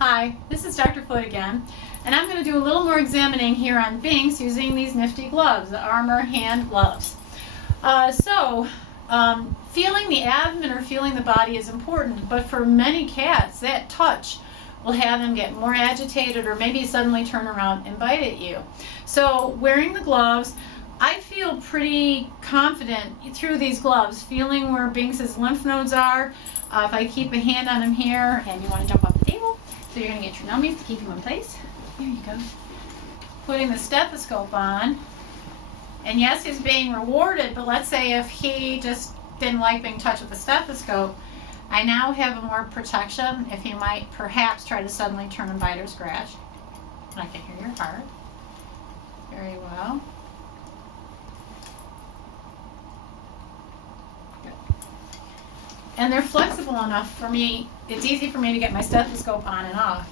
Hi, this is Dr. Foote again, and I'm going to do a little more examining here on Binks using these nifty gloves, the ArmOR hand gloves. Feeling the abdomen or feeling the body is important, but for many cats, that touch will have them get more agitated or maybe suddenly turn around and bite at you. So wearing the gloves, I feel pretty confident through these gloves, feeling where Binks's lymph nodes are. If I keep a hand on him here, and you want to jump off the table, so you're going to get your nummies to keep him in place. There you go. Putting the stethoscope on, and yes, he's being rewarded, but let's say if he just didn't like being touched with the stethoscope, I now have more protection if he might perhaps try to suddenly turn and bite or scratch. I can hear your heart. Very well. Good. And they're flexible enough for me, it's easy for me to get my stethoscope on and off.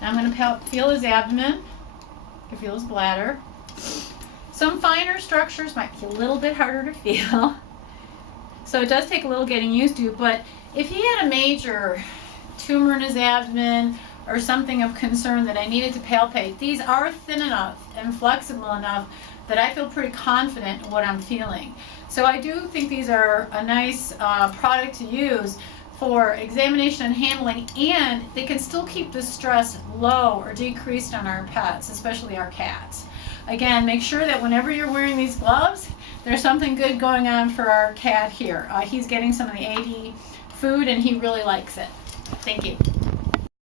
Now I'm going to feel his abdomen. I can feel his bladder. Some finer structures might be a little bit harder to feel. So it does take a little getting used to, but if he had a major tumor in his abdomen or something of concern that I needed to palpate, these are thin enough and flexible enough that I feel pretty confident in what I'm feeling. So I do think these are a nice product to use for examination and handling, and they can still keep the stress low or decreased on our pets, especially our cats. Again, make sure that whenever you're wearing these gloves, there's something good going on for our cat here. He's getting some of the AD food and he really likes it. Thank you.